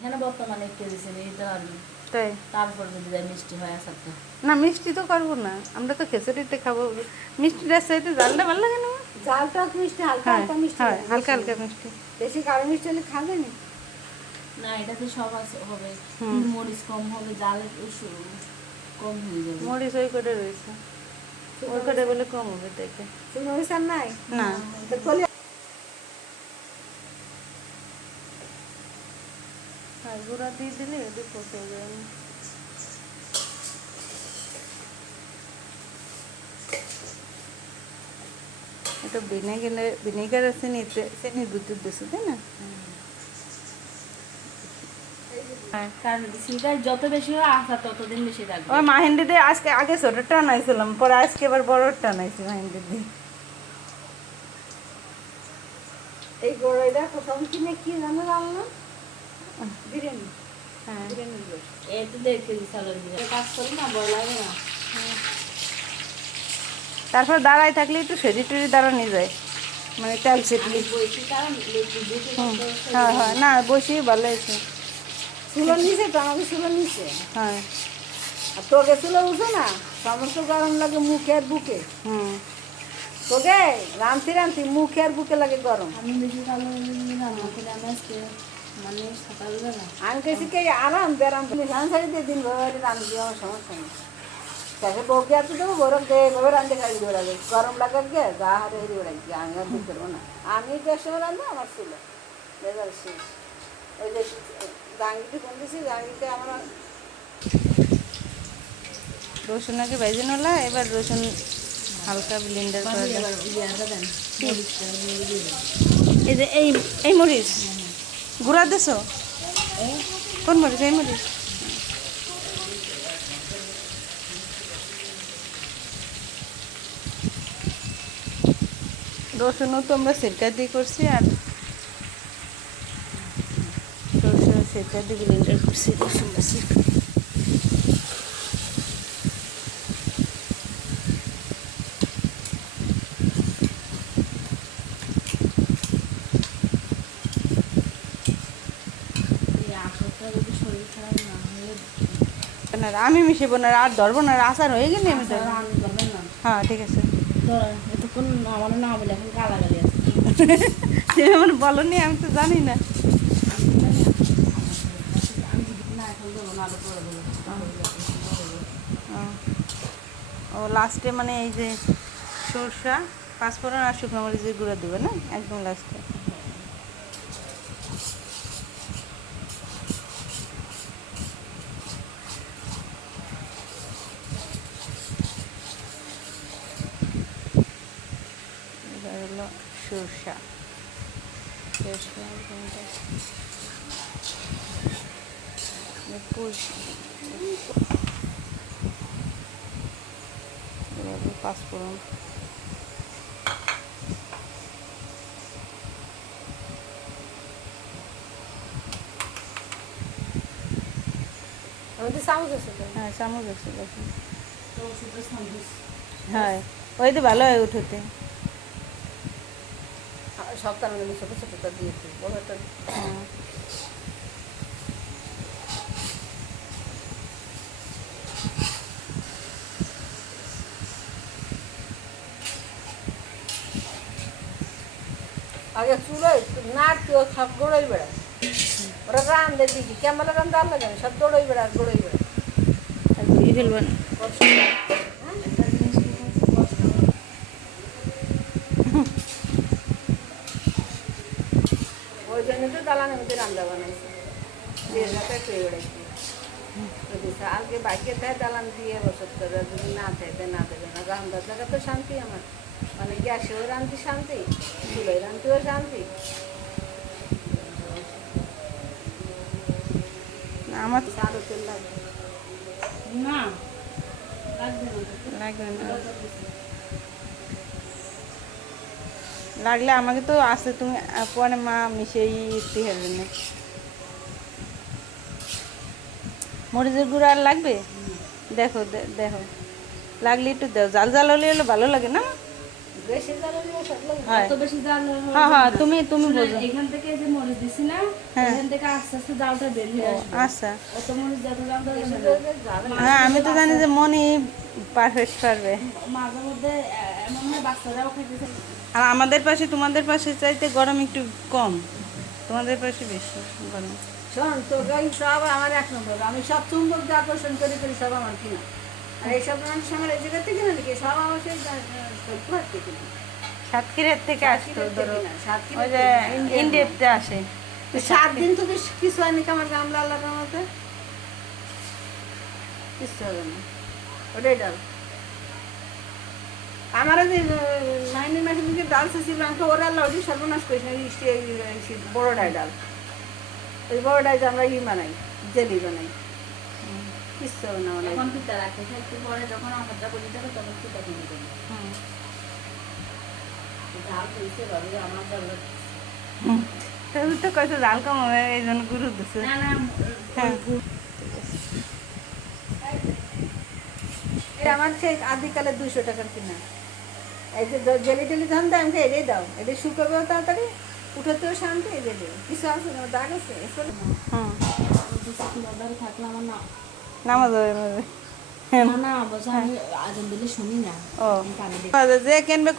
এখানে বর্তমানে একটু দিয়েছেন এই তো আলু, তাই তারপর যদি যায় মিষ্টি হয় আচারটা। না মিষ্টি তো করবো না, আমরা তো খিচুড়িতে খাবো। মিষ্টিটা চাইতে জালটা ভালো লাগে না? জালটা মিষ্টি হালকা হ্যাঁ হালকা মিষ্টি হ্যাঁ লাগে, হালকা বেশি হালকা না। মিষ্টি। বেশি গাঢ় মিষ্টি হলে খাবে না। না এটাতে সব আছে হবে, হুম। কিন্তু মরিচ কম হবে, জালের কম হয়ে যাবে। মরিচ ওই করে রয়েছে, ওই করে বলে কম হবে দেখে। তুমি মরিচ আর নাই? না তো কলি আর গুঁড়া দিয়ে দিলে ওদের পচে যাবে না। এটা ভিনেগার আছে নিতে, চিনি দুধ দিচ্ছে তাই না? কারণ সিগার যত বেশি হয় আচার ততদিন বেশি থাকবে। ওই মাহিন্দি দিয়ে আজকে আগে ছোটটা আনাইছিলাম, পরে আজকে এবার বড়টা আনাইছি মাহিন্দি দিয়ে। এই গড়াইটা কোথাও কিনে কি জানো রান্না? বিরিয়ানি। হ্যাঁ বিরিয়ানির গোশ। এই তো 1.5 কেজি চালের গুঁড়ো কাজ করি না, বড় লাগে না। তারপর দাঁড়ায় থাকলে একটু সেরি টেরি দাঁড়ানো যায়, মানে তেল আমি ছিটলি। বলছি কারণ দুটো হ্যাঁ হ্যাঁ না বসি ভালো হয়েছে। চুলো নিচে তো আমাকে চুলো নিচে। হ্যাঁ আর তোকে চুলো উঠে না, সমস্ত গরম লাগে মুখে আর বুকে। হুম তোকে রামতি রামতি মুখে আর বুকে লাগে গরম। আমি বেশি ভালো রান্না করে আমি আজকে মানে সকালবেলা আমি কেছি কে আরাম বেরাম রান সারি দিয়ে দিন ভরে রান দিয়ে আমার সমস্যা নেই। তাকে বউকে আর দেবো গরম দে এভাবে রান্ধে খাই দিয়ে বেড়াবে, গরম লাগার গে গা হারে হেরে বেড়াচ্ছি, আমি আর দিতে পারবো না। আমি যে সময় রান্ধবো আমার ছিল রেজাল্ট শেষ। ওই যে জাঙ্গিতে ফোন দিছি, জাঙ্গিতে আমরা রসুন আগে ভেজে নিলাম, এবার রসুন হালকা ব্লেন্ডার করে দিলাম। এবার ইয়াটা দেন মরিচটা দিয়ে দেবেন। এই যে এই মরিচ গুঁড়া দেছো? কোন মরিচ? এই মরিচ। রসুনও তো আমরা সিরকা দিয়ে করছি, আর সরষে সিরকা দিয়ে ব্লেন্ডার করছি রসুনটা সিরকা। এই আচারটা যদি শরীর খারাপ না হলে না আমি মিশিয়ে না, আর ধরবো না, আচার হয়ে গেলে আমি আচার ধরবো। রান্না করবেন না। হ্যাঁ ঠিক আছে। ধরেন এতক্ষণ আমার না বলে এখন গালাগালি আছে। তুমি আমার বলো নি, আমি তো জানি না। আমি যদি না এখন দেবো না আরো করে দেবো। ও লাস্টে মানে এই যে সরষা, পাঁচফোড়ন আর শুকনো মরিচের গুঁড়া দেবে না একদম লাস্টে? এবার হলো সরষা, পাঁচফোড়ন। আমাদের চামচ আছে তো। হ্যাঁ চামচ আছে দেখুন। তো ওষুধের সন্দেশ হ্যাঁ ওই তো ভালো হয় উঠোতে। সপ্তাহ মানে ছোটো ছোটোটা দিয়েছি বড়টা হ্যাঁ আগে চুলোয় নাড়তেও সব গোড়াই বেড়ায়, ওরা রান্ধে দিদি কেমন রান্ধা আল্লাহ জানে, সব দৌড়ই বেড়ায় গোড়াই বেড়ায়। আর ধুয়ে ফেলবেন। ওই জন্য তো দালানের মধ্যে রান্না বানাইছে, যে রাতে খেয়ে বেড়াইছি। আজকে বাইকে দেয় দালান দিয়ে বছর করে, যদি না দেবে না দেবে না, রান্নার জায়গা তো শান্তি আমার, মানে গ্যাসেও রান্ধি শান্তি, চুলোয় রান্ধতেও শান্তি। আমার আরো তেল লাগবে না লাগবে না। লাগবে না, লাগলে আমাকে তো আসে, তুমি পরে মা মিশিয়েই একটু হেলবে না। মরিচের গুঁড়ো আর লাগবে? দেখো দেখো লাগলে একটু দাও, জাল জাল হলে ভালো লাগে না? বেশি জ্বালা দিলে সব লাগে। হয়। অত বেশি জাল হ্যাঁ হ্যাঁ তুমি তুমি শোনেন, বোঝো। এখান থেকে যে মরিচ দিছি না, হ্যাঁ। এখান থেকে আস্তে আস্তে জালটা বের হয়ে আসবে। আচ্ছা অত মরিচ যত জাল দেবে বেশি না। জ্বালা জ্বালা হ্যাঁ আমি তো জানি যে মনি পারফেক্ট পারবে। মাঝে মধ্যে এমন হয় বাচ্চারাও খাইতেছে। আর আমাদের পাশে তোমাদের পাশে চাইতে গরম একটু কম, তোমাদের পাশে বেশি গরম। শোন তোকে সব আমার এক নম্বর, আমি সব চুম্বক দিয়ে আকর্ষণ করে করি সব আমার কিনা। আর এইসব মানুষ আমার এই জায়গা থেকে কিনা নাকি সব আমার সেই সৈকত থেকে কিনা। সাতক্ষীরার থেকে আসতো ধরো, সাতক্ষীরা ওই যে থেকে, ইন্ডিয়াতে আসে। তো 7 দিন তো কিছু হয়নি আমার গামলা আল্লাহর রহমতে, কিছু হবে না, ওটাই ডাল। আমারও যে 9 মাসের দিকে ডাল ছিল আমাকে ওরা আল্লাহ ওই সর্বনাশ করেছে, বড়োটাই ডাল, ওই বড়োটাই যে আমরা বানাই, জেলি বানাই, কিচ্ছু হবে না। এখন পিতা রাখে, একটু পরে যখন আমারটা বলি যাবে তখন পিতা কিনে দেবে। জাল হয়েছে ভাবে আমার জাল তুমি তো কইছো জাল কম হবে এই জন্য গুরু দিছে। না না হ্যাঁ। এটা আমার সেই আদিকালে 200 টাকার কিনা। এই যে জেলি টেলি ধান দেয় আমাকে এটাই দাও, এটা শুকাবেও তাড়াতাড়ি, উঠাতেও শান্তি, এটাই দেবে। কিছু আছে না, দাগ আছে এসব না। হুম বাজারে থাকলে আমার না নামাজ হবে মাঝে। না না বলছে আমি আজান দিলে শুনি না। ও আমি কানে দেখি। যে কিনবে